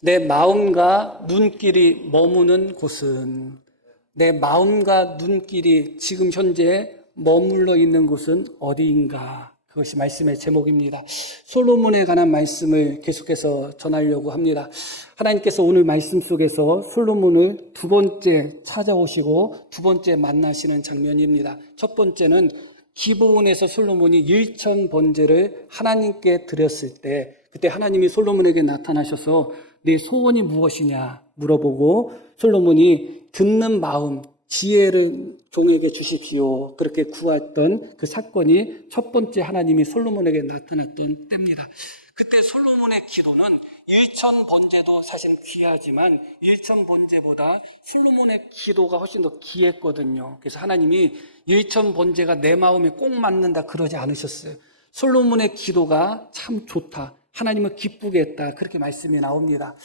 내 마음과 눈길이 머무는 곳은, 내 마음과 눈길이 지금 현재 머물러 있는 곳은 어디인가? 그것이 말씀의 제목입니다. 솔로몬에 관한 말씀을 계속해서 전하려고 합니다. 하나님께서 오늘 말씀 속에서 솔로몬을 두 번째 찾아오시고 두 번째 만나시는 장면입니다. 첫 번째는 기브온에서 솔로몬이 일천 번제를 하나님께 드렸을 때, 그때 하나님이 솔로몬에게 나타나셔서 네 소원이 무엇이냐 물어보고 솔로몬이 듣는 마음, 지혜를 종에게 주십시오. 그렇게 구했던 그 사건이 첫 번째 하나님이 솔로몬에게 나타났던 때입니다. 그때 솔로몬의 기도는 일천 번제도 사실 귀하지만 일천 번제보다 솔로몬의 기도가 훨씬 더 귀했거든요. 그래서 하나님이 일천 번제가 내 마음에 꼭 맞는다 그러지 않으셨어요. 솔로몬의 기도가 참 좋다, 하나님을 기쁘게 했다, 그렇게 말씀이 나옵니다.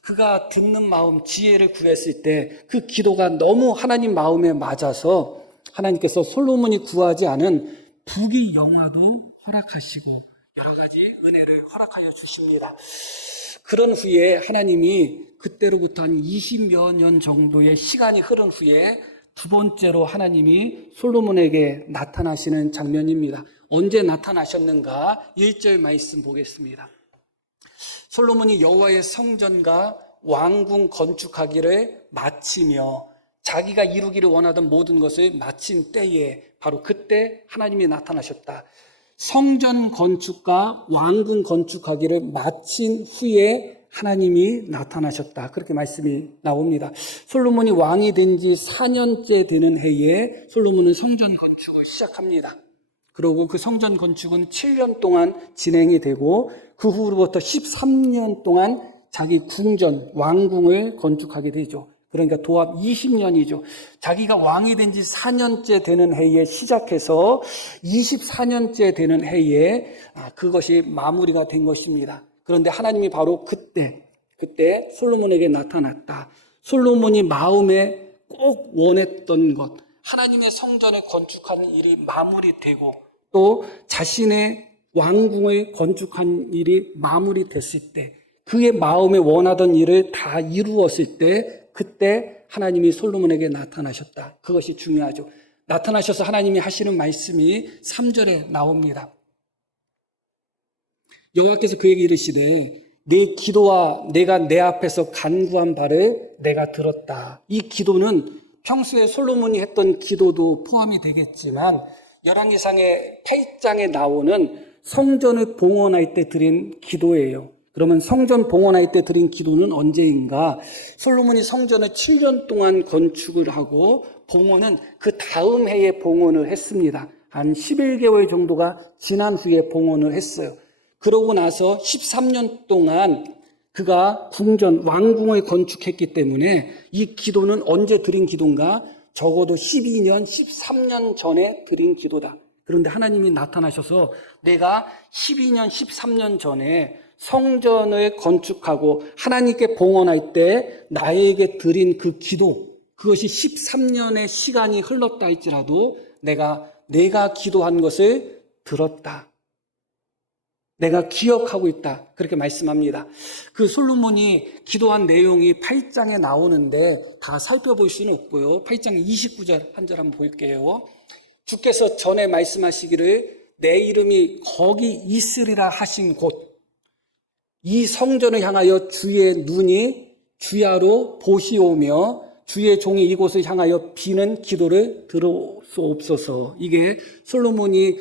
그가 듣는 마음, 지혜를 구했을 때 그 기도가 너무 하나님 마음에 맞아서 하나님께서 솔로몬이 구하지 않은 부귀 영화도 허락하시고 여러 가지 은혜를 허락하여 주십니다. 그런 후에 하나님이 그때로부터 한 20여 년 정도의 시간이 흐른 후에 두 번째로 하나님이 솔로몬에게 나타나시는 장면입니다. 언제 나타나셨는가? 1절 말씀 보겠습니다. 솔로몬이 여호와의 성전과 왕궁 건축하기를 마치며 자기가 이루기를 원하던 모든 것을 마친 때에 바로 그때 하나님이 나타나셨다. 성전 건축과 왕궁 건축하기를 마친 후에 하나님이 나타나셨다. 그렇게 말씀이 나옵니다. 솔로몬이 왕이 된 지 4년째 되는 해에 솔로몬은 성전 건축을 시작합니다. 그리고 그 성전 건축은 7년 동안 진행이 되고 그 후로부터 13년 동안 자기 궁전, 왕궁을 건축하게 되죠. 그러니까 도합 20년이죠. 자기가 왕이 된 지 4년째 되는 해에 시작해서 24년째 되는 해에 그것이 마무리가 된 것입니다. 그런데 하나님이 바로 그때 솔로몬에게 나타났다. 솔로몬이 마음에 꼭 원했던 것, 하나님의 성전을 건축하는 일이 마무리되고 또 자신의 왕궁을 건축한 일이 마무리됐을 때, 그의 마음에 원하던 일을 다 이루었을 때 그때 하나님이 솔로몬에게 나타나셨다. 그것이 중요하죠. 나타나셔서 하나님이 하시는 말씀이 3절에 나옵니다. 여호와께서 그에게 이르시되 네 기도와 내가 내 앞에서 간구한 바를 내가 들었다. 이 기도는 평소에 솔로몬이 했던 기도도 포함이 되겠지만 열왕기상의 8장에 나오는 성전을 봉헌할 때 드린 기도예요. 그러면 성전 봉헌할 때 드린 기도는 언제인가? 솔로몬이 성전을 7년 동안 건축을 하고 봉헌은 그 다음 해에 봉헌을 했습니다. 한 11개월 정도가 지난 후에 봉헌을 했어요. 그러고 나서 13년 동안 그가 궁전, 왕궁을 건축했기 때문에 이 기도는 언제 드린 기도인가? 적어도 12년, 13년 전에 드린 기도다. 그런데 하나님이 나타나셔서 내가 12년, 13년 전에 성전을 건축하고 하나님께 봉헌할 때 나에게 드린 그 기도, 그것이 13년의 시간이 흘렀다 할지라도 내가 기도한 것을 들었다. 내가 기억하고 있다. 그렇게 말씀합니다. 그 솔로몬이 기도한 내용이 8장에 나오는데 다 살펴볼 수는 없고요. 8장 29절 한 절 한번 볼게요. 주께서 전에 말씀하시기를 내 이름이 거기 있으리라 하신 곳, 이 성전을 향하여 주의 눈이 주야로 보시오며 주의 종이 이곳을 향하여 비는 기도를 들어옵소서. 이게 솔로몬이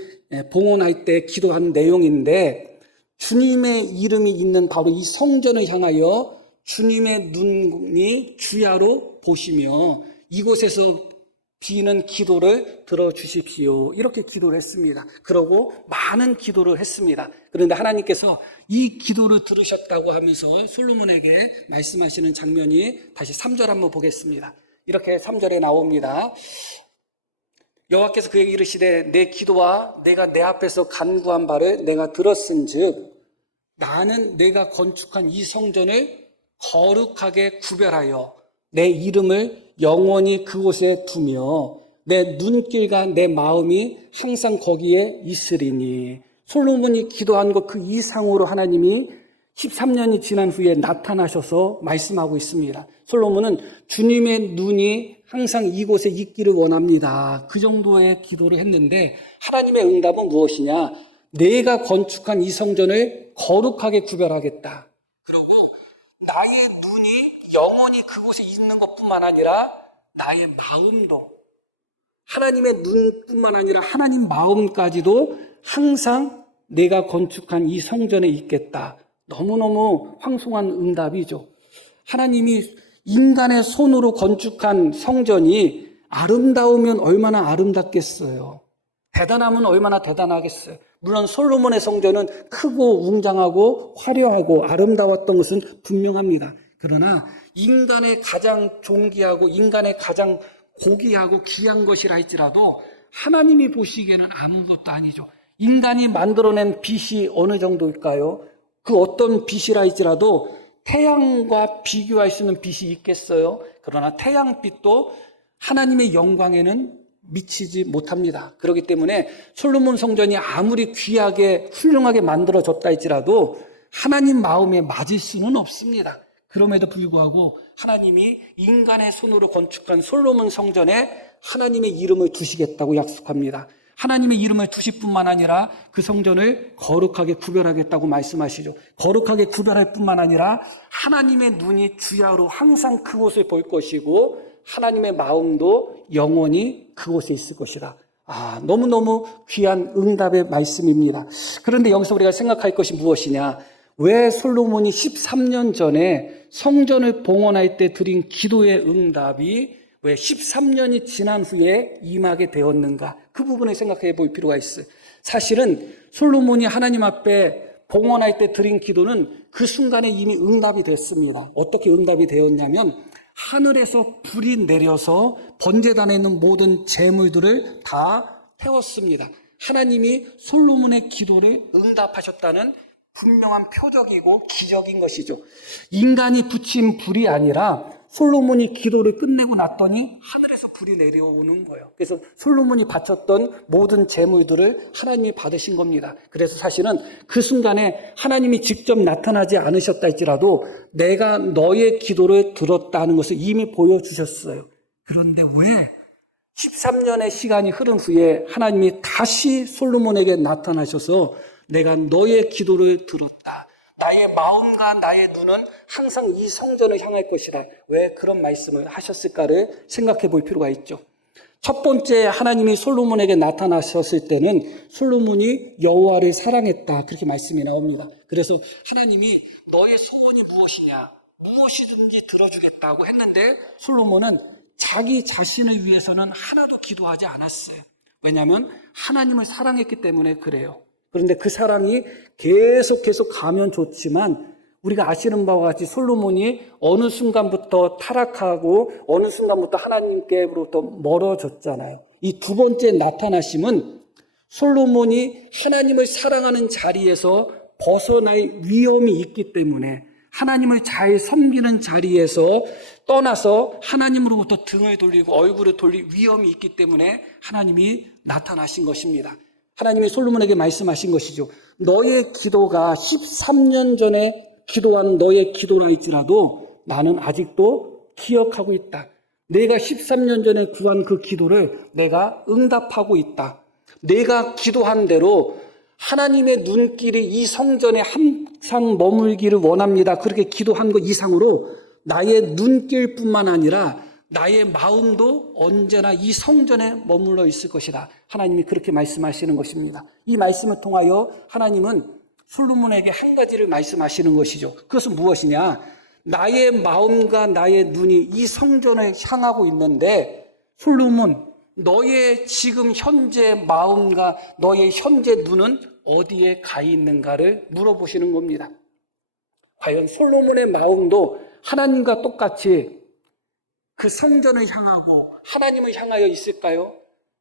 봉헌할 때 기도한 내용인데 주님의 이름이 있는 바로 이 성전을 향하여 주님의 눈이 주야로 보시며 이곳에서 비는 기도를 들어주십시오. 이렇게 기도를 했습니다. 그러고 많은 기도를 했습니다. 그런데 하나님께서 이 기도를 들으셨다고 하면서 솔로몬에게 말씀하시는 장면이 다시 3절 한번 보겠습니다. 이렇게 3절에 나옵니다. 여호와께서 그에게 이르시되 내 기도와 내가 내 앞에서 간구한 바를 내가 들었은즉 나는 내가 건축한 이 성전을 거룩하게 구별하여 내 이름을 영원히 그곳에 두며 내 눈길과 내 마음이 항상 거기에 있으리니. 솔로몬이 기도한 것 그 이상으로 하나님이 13년이 지난 후에 나타나셔서 말씀하고 있습니다. 솔로몬은 주님의 눈이 항상 이곳에 있기를 원합니다. 그 정도의 기도를 했는데 하나님의 응답은 무엇이냐? 내가 건축한 이 성전을 거룩하게 구별하겠다. 그리고 나의 눈이 영원히 그곳에 있는 것뿐만 아니라 나의 마음도, 하나님의 눈뿐만 아니라 하나님 마음까지도 항상 내가 건축한 이 성전에 있겠다. 너무너무 황송한 응답이죠. 하나님이 인간의 손으로 건축한 성전이 아름다우면 얼마나 아름답겠어요. 대단하면 얼마나 대단하겠어요. 물론 솔로몬의 성전은 크고 웅장하고 화려하고 아름다웠던 것은 분명합니다. 그러나 인간의 가장 존귀하고 인간의 가장 고귀하고 귀한 것이라 할지라도 하나님이 보시기에는 아무것도 아니죠. 인간이 만들어낸 빛이 어느 정도일까요? 그 어떤 빛이라 할지라도 태양과 비교할 수 있는 빛이 있겠어요? 그러나 태양빛도 하나님의 영광에는 미치지 못합니다. 그렇기 때문에 솔로몬 성전이 아무리 귀하게 훌륭하게 만들어졌다 할지라도 하나님 마음에 맞을 수는 없습니다. 그럼에도 불구하고 하나님이 인간의 손으로 건축한 솔로몬 성전에 하나님의 이름을 두시겠다고 약속합니다. 하나님의 이름을 두실 뿐만 아니라 그 성전을 거룩하게 구별하겠다고 말씀하시죠. 거룩하게 구별할 뿐만 아니라 하나님의 눈이 주야로 항상 그곳을 볼 것이고 하나님의 마음도 영원히 그곳에 있을 것이다. 너무너무 귀한 응답의 말씀입니다. 그런데 여기서 우리가 생각할 것이 무엇이냐? 왜 솔로몬이 13년 전에 성전을 봉헌할 때 드린 기도의 응답이 왜 13년이 지난 후에 임하게 되었는가? 그 부분을 생각해 볼 필요가 있어요. 사실은 솔로몬이 하나님 앞에 봉헌할 때 드린 기도는 그 순간에 이미 응답이 됐습니다. 어떻게 응답이 되었냐면 하늘에서 불이 내려서 번제단에 있는 모든 제물들을 다 태웠습니다. 하나님이 솔로몬의 기도를 응답하셨다는 분명한 표적이고 기적인 것이죠. 인간이 붙인 불이 아니라 솔로몬이 기도를 끝내고 났더니 하늘에서 불이 내려오는 거예요. 그래서 솔로몬이 바쳤던 모든 제물들을 하나님이 받으신 겁니다. 그래서 사실은 그 순간에 하나님이 직접 나타나지 않으셨다 할지라도 내가 너의 기도를 들었다는 것을 이미 보여주셨어요. 그런데 왜 13년의 시간이 흐른 후에 하나님이 다시 솔로몬에게 나타나셔서 내가 너의 기도를 들었다. 나의 마음과 나의 눈은 항상 이 성전을 향할 것이라. 왜 그런 말씀을 하셨을까를 생각해 볼 필요가 있죠. 첫 번째 하나님이 솔로몬에게 나타나셨을 때는 솔로몬이 여호와를 사랑했다. 그렇게 말씀이 나옵니다. 그래서 하나님이 너의 소원이 무엇이냐? 무엇이든지 들어주겠다고 했는데 솔로몬은 자기 자신을 위해서는 하나도 기도하지 않았어요. 왜냐하면 하나님을 사랑했기 때문에 그래요. 그런데 그 사랑이 계속 가면 좋지만 우리가 아시는 바와 같이 솔로몬이 어느 순간부터 타락하고 어느 순간부터 하나님께로부터 멀어졌잖아요. 이 두 번째 나타나심은 솔로몬이 하나님을 사랑하는 자리에서 벗어날 위험이 있기 때문에 하나님을 잘 섬기는 자리에서 떠나서 하나님으로부터 등을 돌리고 얼굴을 돌릴 위험이 있기 때문에 하나님이 나타나신 것입니다. 하나님이 솔로몬에게 말씀하신 것이죠. 너의 기도가 13년 전에 기도한 너의 기도라 할지라도 나는 아직도 기억하고 있다. 내가 13년 전에 구한 그 기도를 내가 응답하고 있다. 내가 기도한 대로 하나님의 눈길이 이 성전에 항상 머물기를 원합니다. 그렇게 기도한 것 이상으로 나의 눈길뿐만 아니라 나의 마음도 언제나 이 성전에 머물러 있을 것이다. 하나님이 그렇게 말씀하시는 것입니다. 이 말씀을 통하여 하나님은 솔로몬에게 한 가지를 말씀하시는 것이죠. 그것은 무엇이냐? 나의 마음과 나의 눈이 이 성전을 향하고 있는데 솔로몬, 너의 지금 현재 마음과 너의 현재 눈은 어디에 가 있는가를 물어보시는 겁니다. 과연 솔로몬의 마음도 하나님과 똑같이 그 성전을 향하고 하나님을 향하여 있을까요?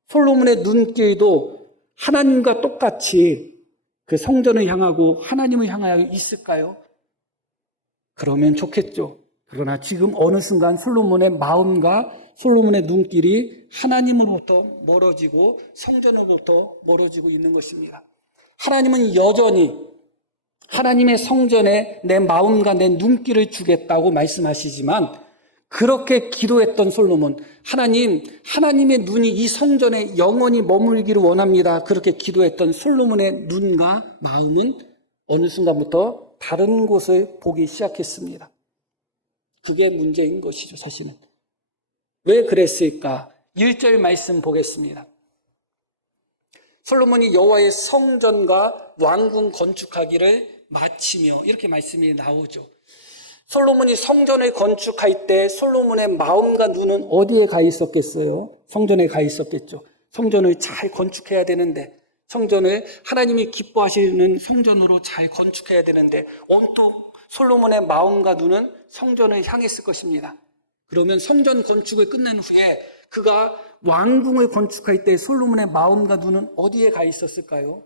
솔로몬의 눈길도 하나님과 똑같이 그 성전을 향하고 하나님을 향하여 있을까요? 그러면 좋겠죠. 그러나 지금 어느 순간 솔로몬의 마음과 솔로몬의 눈길이 하나님으로부터 멀어지고 성전으로부터 멀어지고 있는 것입니다. 하나님은 여전히 하나님의 성전에 내 마음과 내 눈길을 주겠다고 말씀하시지만 그렇게 기도했던 솔로몬, 하나님의 눈이 이 성전에 영원히 머물기를 원합니다. 그렇게 기도했던 솔로몬의 눈과 마음은 어느 순간부터 다른 곳을 보기 시작했습니다. 그게 문제인 것이죠, 사실은. 왜 그랬을까? 1절 말씀 보겠습니다. 솔로몬이 여호와의 성전과 왕궁 건축하기를 마치며, 이렇게 말씀이 나오죠. 솔로몬이 성전을 건축할 때 솔로몬의 마음과 눈은 어디에 가 있었겠어요? 성전에 가 있었겠죠. 성전을 잘 건축해야 되는데, 성전을 하나님이 기뻐하시는 성전으로 잘 건축해야 되는데 온통 솔로몬의 마음과 눈은 성전을 향했을 것입니다. 그러면 성전 건축을 끝낸 후에 그가 왕궁을 건축할 때 솔로몬의 마음과 눈은 어디에 가 있었을까요?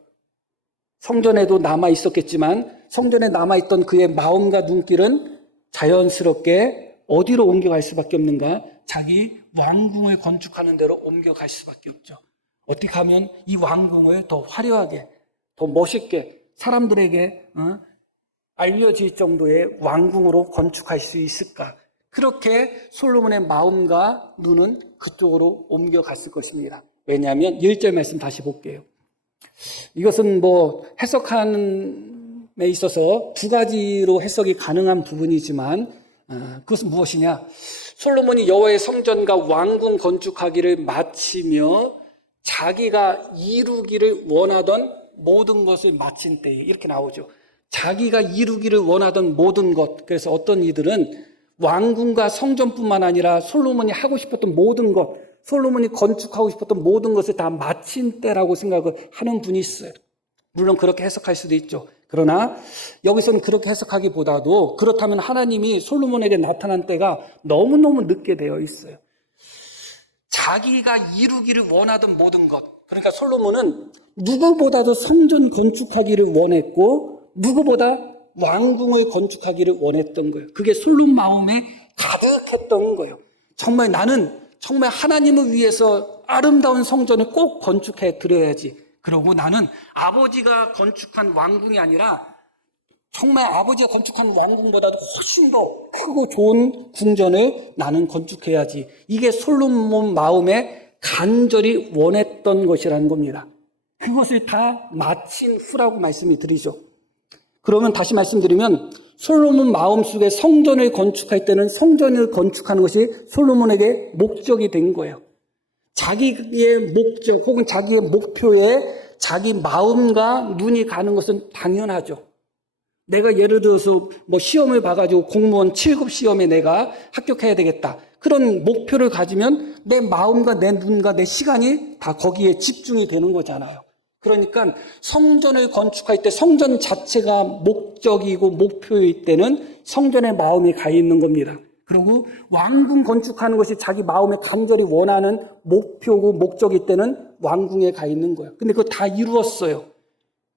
성전에도 남아 있었겠지만 성전에 남아있던 그의 마음과 눈길은 자연스럽게 어디로 옮겨갈 수밖에 없는가? 자기 왕궁을 건축하는 데로 옮겨갈 수밖에 없죠. 어떻게 하면 이 왕궁을 더 화려하게, 더 멋있게 사람들에게 알려질 정도의 왕궁으로 건축할 수 있을까? 그렇게 솔로몬의 마음과 눈은 그쪽으로 옮겨갔을 것입니다. 왜냐하면 1절 말씀 다시 볼게요. 이것은 해석하는 데 있어서 두 가지로 해석이 가능한 부분이지만 그것은 무엇이냐? 솔로몬이 여호와의 성전과 왕궁 건축하기를 마치며 자기가 이루기를 원하던 모든 것을 마친 때에, 이렇게 나오죠. 자기가 이루기를 원하던 모든 것. 그래서 어떤 이들은 왕궁과 성전뿐만 아니라 솔로몬이 하고 싶었던 모든 것, 솔로몬이 건축하고 싶었던 모든 것을 다 마친 때라고 생각을 하는 분이 있어요. 물론 그렇게 해석할 수도 있죠. 그러나 여기서는 그렇게 해석하기보다도 그렇다면 하나님이 솔로몬에게 나타난 때가 너무너무 늦게 되어 있어요. 자기가 이루기를 원하던 모든 것. 그러니까 솔로몬은 누구보다도 성전 건축하기를 원했고 누구보다 왕궁을 건축하기를 원했던 거예요. 그게 솔로몬 마음에 가득했던 거예요. 나는 정말 하나님을 위해서 아름다운 성전을 꼭 건축해 드려야지. 그러고 나는 아버지가 건축한 왕궁이 아니라 정말 아버지가 건축한 왕궁보다도 훨씬 더 크고 좋은 궁전을 나는 건축해야지. 이게 솔로몬 마음에 간절히 원했던 것이라는 겁니다. 그것을 다 마친 후라고 말씀이 드리죠. 그러면 다시 말씀드리면 솔로몬 마음속에 성전을 건축할 때는 성전을 건축하는 것이 솔로몬에게 목적이 된 거예요. 자기의 목적 혹은 자기의 목표에 자기 마음과 눈이 가는 것은 당연하죠. 내가 예를 들어서 시험을 봐가지고 공무원 7급 시험에 내가 합격해야 되겠다. 그런 목표를 가지면 내 마음과 내 눈과 내 시간이 다 거기에 집중이 되는 거잖아요. 그러니까 성전을 건축할 때 성전 자체가 목적이고 목표일 때는 성전에 마음이 가 있는 겁니다. 그리고 왕궁 건축하는 것이 자기 마음에 간절히 원하는 목표고 목적일 때는 왕궁에 가 있는 거예요. 근데 그거 다 이루었어요.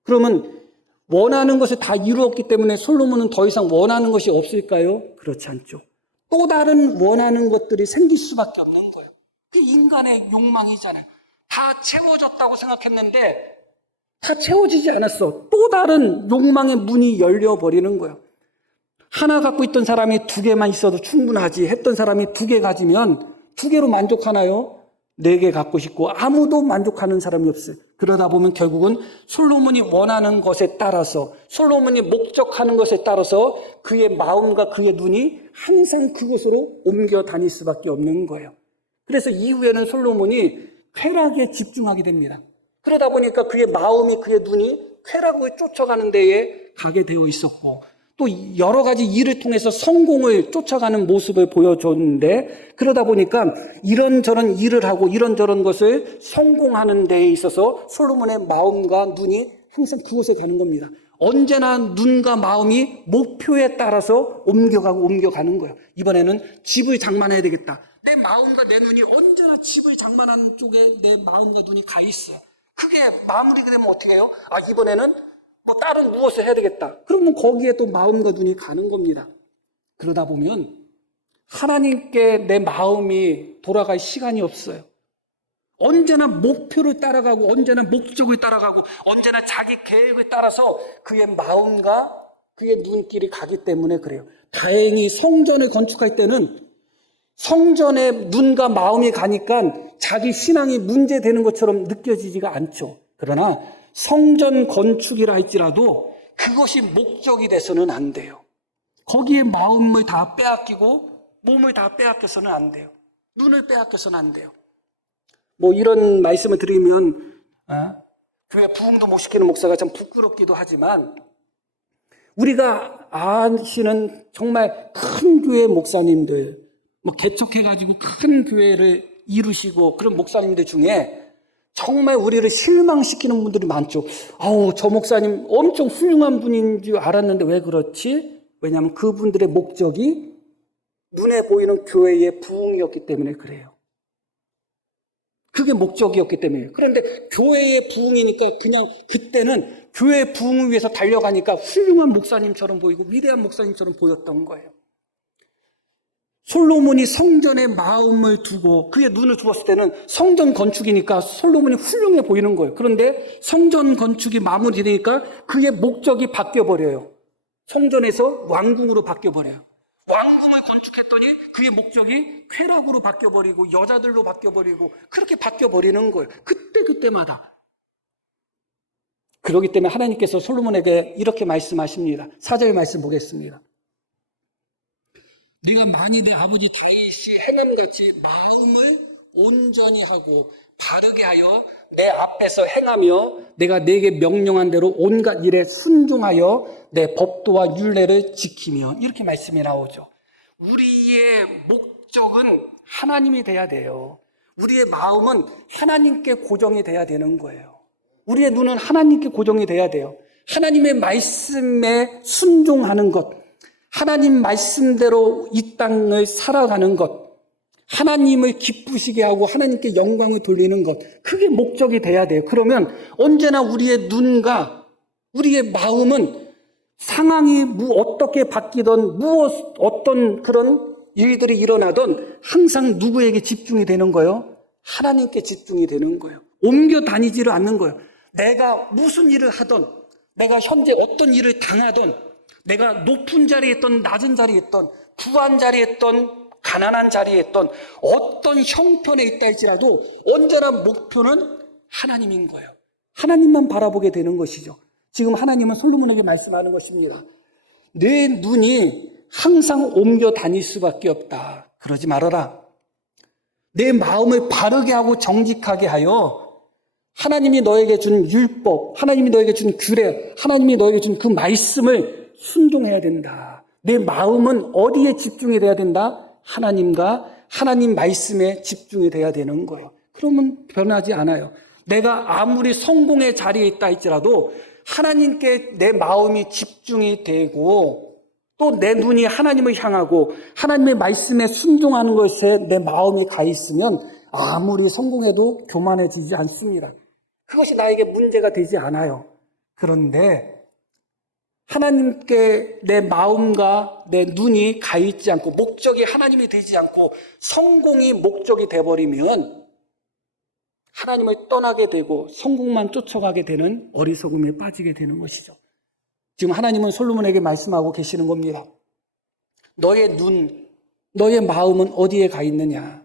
그러면 원하는 것을 다 이루었기 때문에 솔로몬은 더 이상 원하는 것이 없을까요? 그렇지 않죠. 또 다른 원하는 것들이 생길 수밖에 없는 거예요. 그게 인간의 욕망이잖아요. 다 채워졌다고 생각했는데 다 채워지지 않았어. 또 다른 욕망의 문이 열려버리는 거예요. 하나 갖고 있던 사람이 2개만 있어도 충분하지 했던 사람이 2개 가지면 2개로 만족하나요? 4개 갖고 싶고 아무도 만족하는 사람이 없어요. 그러다 보면 결국은 솔로몬이 원하는 것에 따라서 솔로몬이 목적하는 것에 따라서 그의 마음과 그의 눈이 항상 그곳으로 옮겨 다닐 수밖에 없는 거예요. 그래서 이후에는 솔로몬이 쾌락에 집중하게 됩니다. 그러다 보니까 그의 마음이 그의 눈이 쾌락을 쫓아가는 데에 가게 되어 있었고 또 여러 가지 일을 통해서 성공을 쫓아가는 모습을 보여줬는데 그러다 보니까 이런저런 일을 하고 이런저런 것을 성공하는 데에 있어서 솔로몬의 마음과 눈이 항상 그곳에 가는 겁니다. 언제나 눈과 마음이 목표에 따라서 옮겨가는 거예요. 이번에는 집을 장만해야 되겠다. 내 마음과 내 눈이 언제나 집을 장만하는 쪽에 내 마음과 눈이 가 있어요. 그게 마무리가 되면 어떻게 해요? 이번에는 다른 무엇을 해야 되겠다. 그러면 거기에 또 마음과 눈이 가는 겁니다. 그러다 보면 하나님께 내 마음이 돌아갈 시간이 없어요. 언제나 목표를 따라가고 언제나 목적을 따라가고 언제나 자기 계획을 따라서 그의 마음과 그의 눈길이 가기 때문에 그래요. 다행히 성전을 건축할 때는 성전에 눈과 마음이 가니까 자기 신앙이 문제되는 것처럼 느껴지지가 않죠. 그러나 성전 건축이라 할지라도 그것이 목적이 돼서는 안 돼요. 거기에 마음을 다 빼앗기고 몸을 다 빼앗겨서는 안 돼요. 눈을 빼앗겨서는 안 돼요. 뭐 이런 말씀을 드리면 교회 부흥도 못 시키는 목사가 참 부끄럽기도 하지만 우리가 아시는 정말 큰 교회 목사님들, 뭐 개척해가지고 큰 교회를 이루시고 그런 목사님들 중에 정말 우리를 실망시키는 분들이 많죠. 아우, 저 목사님 엄청 훌륭한 분인 줄 알았는데 왜 그렇지? 왜냐하면 그분들의 목적이 눈에 보이는 교회의 부흥이었기 때문에 그래요. 그게 목적이었기 때문에. 그런데 교회의 부흥이니까 그냥 그때는 교회의 부흥을 위해서 달려가니까 훌륭한 목사님처럼 보이고 위대한 목사님처럼 보였던 거예요. 솔로몬이 성전에 마음을 두고 그의 눈을 두었을 때는 성전 건축이니까 솔로몬이 훌륭해 보이는 거예요. 그런데 성전 건축이 마무리되니까 그의 목적이 바뀌어버려요. 성전에서 왕궁으로 바뀌어버려요. 왕궁을 건축했더니 그의 목적이 쾌락으로 바뀌어버리고 여자들로 바뀌어버리고 그렇게 바뀌어버리는 거예요. 그때마다. 그렇기 때문에 하나님께서 솔로몬에게 이렇게 말씀하십니다. 4절 말씀 보겠습니다. 네가 만일 내 아버지 다윗이 행함같이 마음을 온전히 하고 바르게 하여 내 앞에서 행하며 내가 네게 명령한 대로 온갖 일에 순종하여 내 법도와 율례를 지키며 이렇게 말씀이 나오죠. 우리의 목적은 하나님이 돼야 돼요. 우리의 마음은 하나님께 고정이 돼야 되는 거예요. 우리의 눈은 하나님께 고정이 돼야 돼요. 하나님의 말씀에 순종하는 것, 하나님 말씀대로 이 땅을 살아가는 것, 하나님을 기쁘시게 하고 하나님께 영광을 돌리는 것, 그게 목적이 돼야 돼요. 그러면 언제나 우리의 눈과 우리의 마음은 상황이 어떻게 바뀌든 어떤 그런 일들이 일어나든 항상 누구에게 집중이 되는 거예요? 하나님께 집중이 되는 거예요. 옮겨 다니지를 않는 거예요. 내가 무슨 일을 하든, 내가 현재 어떤 일을 당하든, 내가 높은 자리에 있던 낮은 자리에 있던 부한 자리에 있던 가난한 자리에 있던 어떤 형편에 있다 할지라도 언제나 목표는 하나님인 거예요. 하나님만 바라보게 되는 것이죠. 지금 하나님은 솔로몬에게 말씀하는 것입니다. 내 눈이 항상 옮겨 다닐 수밖에 없다. 그러지 말아라. 내 마음을 바르게 하고 정직하게 하여 하나님이 너에게 준 율법, 하나님이 너에게 준 규례, 하나님이 너에게 준 그 말씀을 순종해야 된다. 내 마음은 어디에 집중이 돼야 된다? 하나님과 하나님 말씀에 집중이 돼야 되는 거예요. 그러면 변하지 않아요. 내가 아무리 성공의 자리에 있다 할지라도 하나님께 내 마음이 집중이 되고 또 내 눈이 하나님을 향하고 하나님의 말씀에 순종하는 것에 내 마음이 가 있으면 아무리 성공해도 교만해지지 않습니다. 그것이 나에게 문제가 되지 않아요. 그런데 하나님께 내 마음과 내 눈이 가 있지 않고 목적이 하나님이 되지 않고 성공이 목적이 돼버리면 하나님을 떠나게 되고 성공만 쫓아가게 되는 어리석음에 빠지게 되는 것이죠. 지금 하나님은 솔로몬에게 말씀하고 계시는 겁니다. 너의 눈, 너의 마음은 어디에 가 있느냐?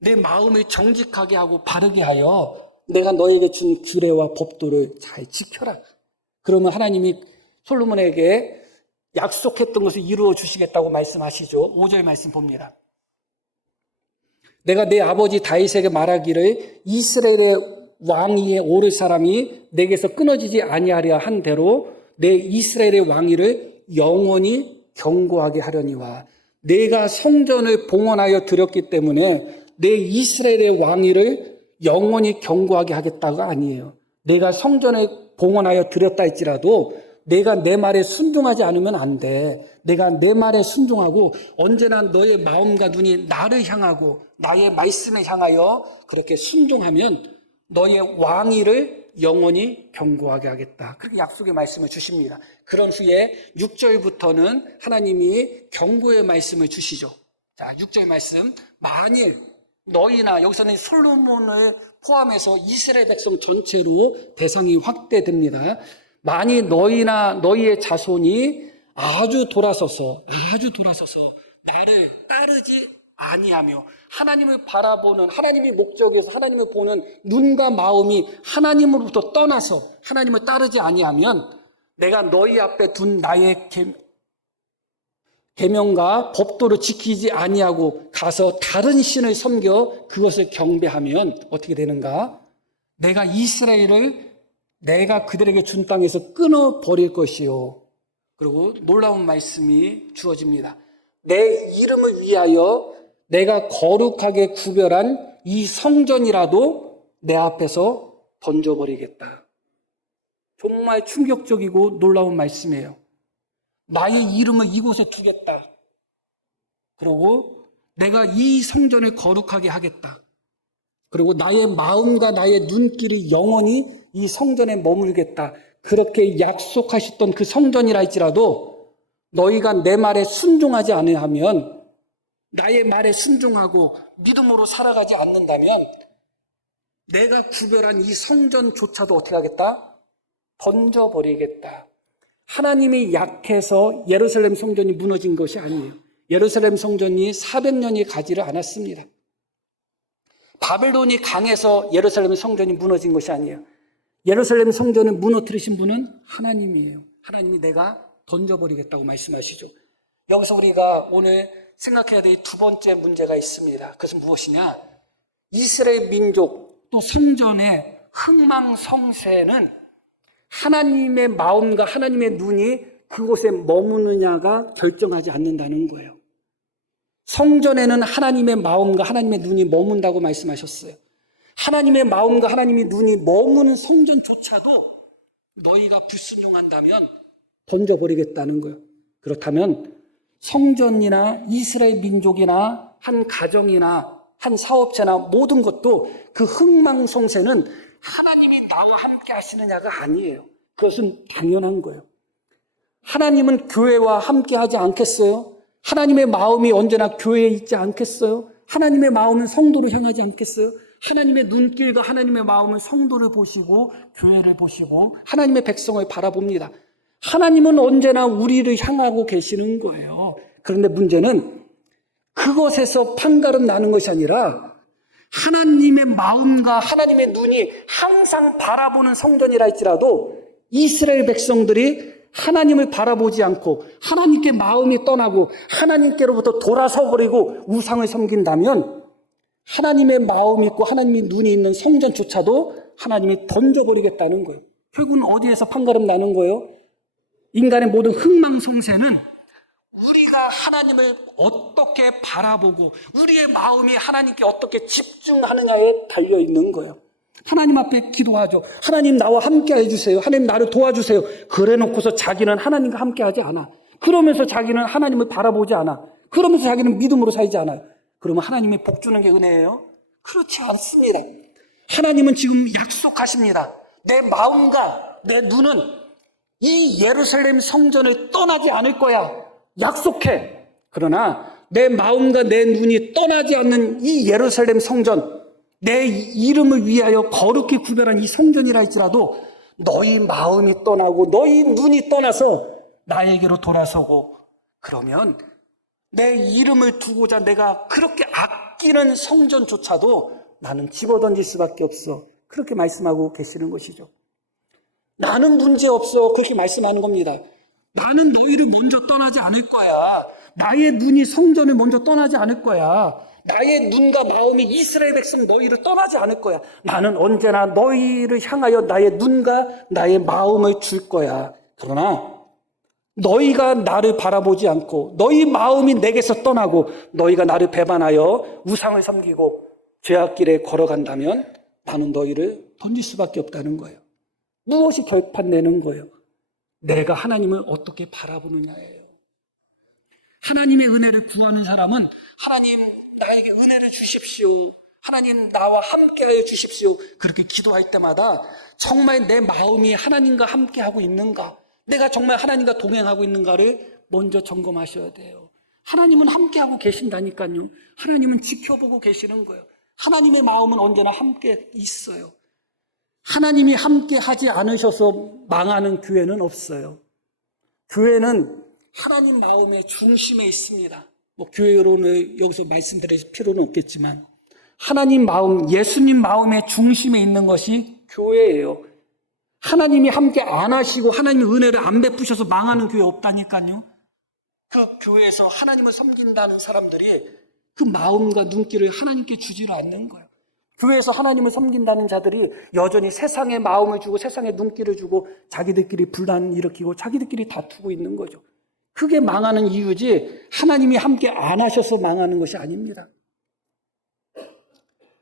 내 마음을 정직하게 하고 바르게 하여 내가 너에게 준 규례와 법도를 잘 지켜라. 그러면 하나님이 솔로몬에게 약속했던 것을 이루어 주시겠다고 말씀하시죠. 5절 말씀 봅니다. 내가 내 아버지 다윗에게 말하기를 이스라엘의 왕위에 오를 사람이 내게서 끊어지지 아니하려 한 대로 내 이스라엘의 왕위를 영원히 견고하게 하려니와 내가 성전을 봉헌하여 드렸기 때문에 내 이스라엘의 왕위를 영원히 견고하게 하겠다가 아니에요. 내가 성전을 봉헌하여 드렸다 할지라도 내가 내 말에 순종하지 않으면 안 돼. 내가 내 말에 순종하고 언제나 너의 마음과 눈이 나를 향하고 나의 말씀에 향하여 그렇게 순종하면 너의 왕위를 영원히 견고하게 하겠다. 그렇게 약속의 말씀을 주십니다. 그런 후에 6절부터는 하나님이 경고의 말씀을 주시죠. 자, 6절 말씀. 만일 너희나, 여기서는 솔로몬을 포함해서 이스라엘 백성 전체로 대상이 확대됩니다. 만일 너희나 너희의 자손이 아주 돌아서서 나를 따르지 아니하며 하나님을 바라보는, 하나님의 목적에서 하나님을 보는 눈과 마음이 하나님으로부터 떠나서 하나님을 따르지 아니하면 내가 너희 앞에 둔 나의 계명과 법도를 지키지 아니하고 가서 다른 신을 섬겨 그것을 경배하면 어떻게 되는가? 내가 이스라엘을 내가 그들에게 준 땅에서 끊어버릴 것이요. 그리고 놀라운 말씀이 주어집니다. 내 이름을 위하여 내가 거룩하게 구별한 이 성전이라도 내 앞에서 던져버리겠다. 정말 충격적이고 놀라운 말씀이에요. 나의 이름을 이곳에 두겠다. 그리고 내가 이 성전을 거룩하게 하겠다. 그리고 나의 마음과 나의 눈길이 영원히 이 성전에 머물겠다. 그렇게 약속하셨던 그 성전이라 할지라도 너희가 내 말에 순종하지 않으면, 나의 말에 순종하고 믿음으로 살아가지 않는다면 내가 구별한 이 성전조차도 어떻게 하겠다? 던져버리겠다. 하나님이 약해서 예루살렘 성전이 무너진 것이 아니에요. 예루살렘 성전이 400년이 가지를 않았습니다. 바벨론이 강해서 예루살렘 성전이 무너진 것이 아니에요. 예루살렘 성전을 무너뜨리신 분은 하나님이에요. 하나님이 내가 던져버리겠다고 말씀하시죠. 여기서 우리가 오늘 생각해야 될 두 번째 문제가 있습니다. 그것은 무엇이냐? 이스라엘 민족 또 성전의 흥망성쇠는 하나님의 마음과 하나님의 눈이 그곳에 머무느냐가 결정하지 않는다는 거예요. 성전에는 하나님의 마음과 하나님의 눈이 머문다고 말씀하셨어요. 하나님의 마음과 하나님의 눈이 머무는 성전조차도 너희가 불순종한다면 던져버리겠다는 거예요. 그렇다면 성전이나 이스라엘 민족이나 한 가정이나 한 사업체나 모든 것도 그 흥망성쇠는 하나님이 나와 함께 하시느냐가 아니에요. 그것은 당연한 거예요. 하나님은 교회와 함께 하지 않겠어요? 하나님의 마음이 언제나 교회에 있지 않겠어요? 하나님의 마음은 성도를 향하지 않겠어요? 하나님의 눈길과 하나님의 마음은 성도를 보시고 교회를 보시고 하나님의 백성을 바라봅니다. 하나님은 언제나 우리를 향하고 계시는 거예요. 그런데 문제는 그것에서 판가름 나는 것이 아니라 하나님의 마음과 하나님의 눈이 항상 바라보는 성전이라 할지라도 이스라엘 백성들이 하나님을 바라보지 않고 하나님께 마음이 떠나고 하나님께로부터 돌아서 버리고 우상을 섬긴다면 하나님의 마음이 있고 하나님의 눈이 있는 성전조차도 하나님이 던져버리겠다는 거예요. 결국은 어디에서 판가름 나는 거예요? 인간의 모든 흥망성쇠는 우리가 하나님을 어떻게 바라보고 우리의 마음이 하나님께 어떻게 집중하느냐에 달려있는 거예요. 하나님 앞에 기도하죠. 하나님 나와 함께 해주세요. 하나님 나를 도와주세요. 그래 놓고서 자기는 하나님과 함께 하지 않아. 그러면서 자기는 하나님을 바라보지 않아. 그러면서 자기는 믿음으로 살지 않아요. 그러면 하나님이 복 주는 게 은혜예요? 그렇지 않습니다. 하나님은 지금 약속하십니다. 내 마음과 내 눈은 이 예루살렘 성전을 떠나지 않을 거야. 약속해. 그러나 내 마음과 내 눈이 떠나지 않는 이 예루살렘 성전, 내 이름을 위하여 거룩히 구별한 이 성전이라 할지라도 너희 마음이 떠나고 너희 눈이 떠나서 나에게로 돌아서고 그러면 내 이름을 두고자 내가 그렇게 아끼는 성전조차도 나는 집어던질 수밖에 없어. 그렇게 말씀하고 계시는 것이죠. 나는 문제없어. 그렇게 말씀하는 겁니다. 나는 너희를 먼저 떠나지 않을 거야. 나의 눈이 성전을 먼저 떠나지 않을 거야. 나의 눈과 마음이 이스라엘 백성 너희를 떠나지 않을 거야. 나는 언제나 너희를 향하여 나의 눈과 나의 마음을 줄 거야. 그러나 너희가 나를 바라보지 않고 너희 마음이 내게서 떠나고 너희가 나를 배반하여 우상을 섬기고 죄악길에 걸어간다면 나는 너희를 던질 수밖에 없다는 거예요. 무엇이 결판내는 거예요? 내가 하나님을 어떻게 바라보느냐예요. 하나님의 은혜를 구하는 사람은 하나님 나에게 은혜를 주십시오. 하나님 나와 함께하여 주십시오. 그렇게 기도할 때마다 정말 내 마음이 하나님과 함께하고 있는가, 내가 정말 하나님과 동행하고 있는가를 먼저 점검하셔야 돼요. 하나님은 함께하고 계신다니까요. 하나님은 지켜보고 계시는 거예요. 하나님의 마음은 언제나 함께 있어요. 하나님이 함께 하지 않으셔서 망하는 교회는 없어요. 교회는 하나님 마음의 중심에 있습니다. 뭐 교회로는 여기서 말씀드릴 필요는 없겠지만 하나님 마음, 예수님 마음의 중심에 있는 것이 교회예요. 하나님이 함께 안 하시고 하나님의 은혜를 안 베푸셔서 망하는 교회 없다니까요. 그 교회에서 하나님을 섬긴다는 사람들이 그 마음과 눈길을 하나님께 주지를 않는 거예요. 교회에서 하나님을 섬긴다는 자들이 여전히 세상의 마음을 주고 세상의 눈길을 주고 자기들끼리 분란 일으키고 자기들끼리 다투고 있는 거죠. 그게 망하는 이유지 하나님이 함께 안 하셔서 망하는 것이 아닙니다.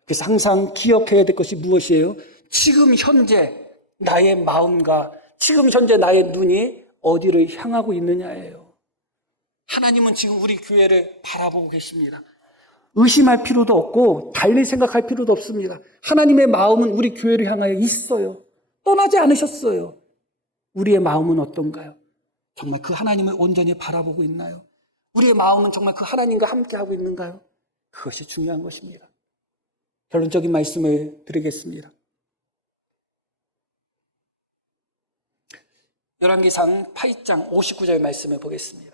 그래서 항상 기억해야 될 것이 무엇이에요? 지금 현재 나의 마음과 지금 현재 나의 눈이 어디를 향하고 있느냐예요. 하나님은 지금 우리 교회를 바라보고 계십니다. 의심할 필요도 없고 달리 생각할 필요도 없습니다. 하나님의 마음은 우리 교회를 향하여 있어요. 떠나지 않으셨어요. 우리의 마음은 어떤가요? 정말 그 하나님을 온전히 바라보고 있나요? 우리의 마음은 정말 그 하나님과 함께하고 있는가요? 그것이 중요한 것입니다. 결론적인 말씀을 드리겠습니다. 열왕기상 8장 59절 말씀을 보겠습니다.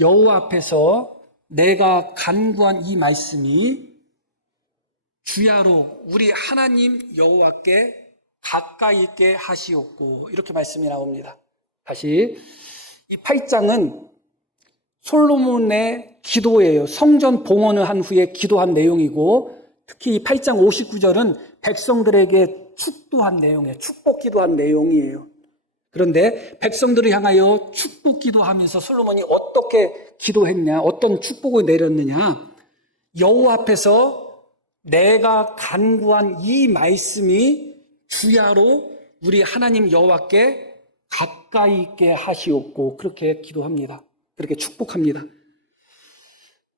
여호와 앞에서 내가 간구한 이 말씀이 주야로 우리 하나님 여호와께 가까이 있게 하시옵고, 이렇게 말씀이 나옵니다. 다시, 이 8장은 솔로몬의 기도예요. 성전 봉헌을 한 후에 기도한 내용이고, 특히 이 8장 59절은 백성들에게 축도한 내용이에요. 축복 기도한 내용이에요. 그런데 백성들을 향하여 축복 기도하면서 솔로몬이 어떻게 기도했냐, 어떤 축복을 내렸느냐, 여호와 앞에서 내가 간구한 이 말씀이 주야로 우리 하나님 여호와께 가까이 있게 하시옵고, 그렇게 기도합니다. 그렇게 축복합니다.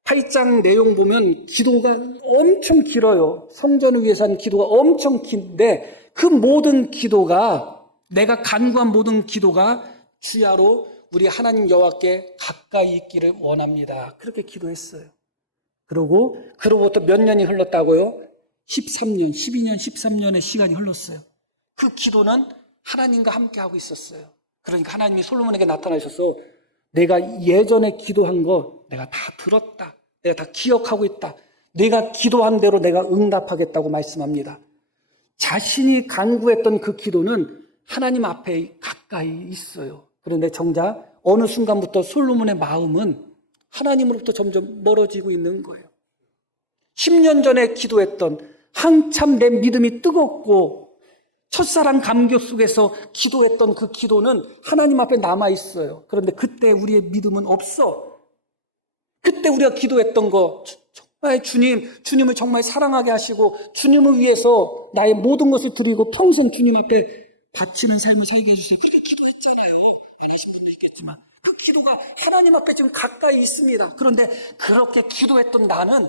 8장 내용 보면 기도가 엄청 길어요. 성전을 위해서 하는 기도가 엄청 긴데 그 모든 기도가, 내가 간구한 모든 기도가 주야로 우리 하나님 여호와께 가까이 있기를 원합니다. 그렇게 기도했어요. 그로부터 몇 년이 흘렀다고요? 13년, 12년, 13년의 시간이 흘렀어요. 그 기도는 하나님과 함께하고 있었어요. 그러니까 하나님이 솔로몬에게 나타나셔서 내가 예전에 기도한 거 내가 다 들었다. 내가 다 기억하고 있다. 내가 기도한 대로 내가 응답하겠다고 말씀합니다. 자신이 간구했던 그 기도는 하나님 앞에 가까이 있어요. 그런데 정작 어느 순간부터 솔로몬의 마음은 하나님으로부터 점점 멀어지고 있는 거예요. 10년 전에 기도했던, 한참 내 믿음이 뜨겁고 첫사랑 감격 속에서 기도했던 그 기도는 하나님 앞에 남아있어요. 그런데 그때 우리의 믿음은 없어. 그때 우리가 기도했던 거, 정말 주님을 정말 사랑하게 하시고 주님을 위해서 나의 모든 것을 드리고 평생 주님 앞에 바치는 삶을 살게 해주세요. 그렇게 기도했잖아요. 안 하신 분도 있겠지만 그 기도가 하나님 앞에 지금 가까이 있습니다. 그런데 그렇게 기도했던 나는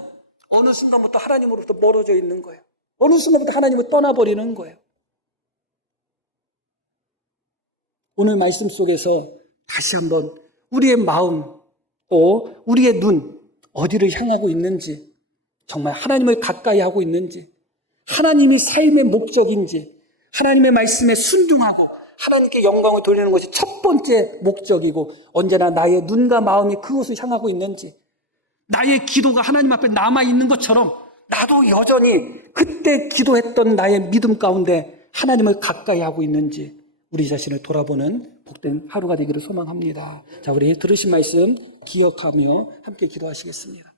어느 순간부터 하나님으로부터 멀어져 있는 거예요. 어느 순간부터 하나님을 떠나버리는 거예요. 오늘 말씀 속에서 다시 한번 우리의 마음 또 우리의 눈 어디를 향하고 있는지, 정말 하나님을 가까이 하고 있는지, 하나님이 삶의 목적인지, 하나님의 말씀에 순종하고 하나님께 영광을 돌리는 것이 첫 번째 목적이고 언제나 나의 눈과 마음이 그곳을 향하고 있는지, 나의 기도가 하나님 앞에 남아있는 것처럼 나도 여전히 그때 기도했던 나의 믿음 가운데 하나님을 가까이 하고 있는지 우리 자신을 돌아보는 복된 하루가 되기를 소망합니다. 자, 우리 들으신 말씀 기억하며 함께 기도하시겠습니다.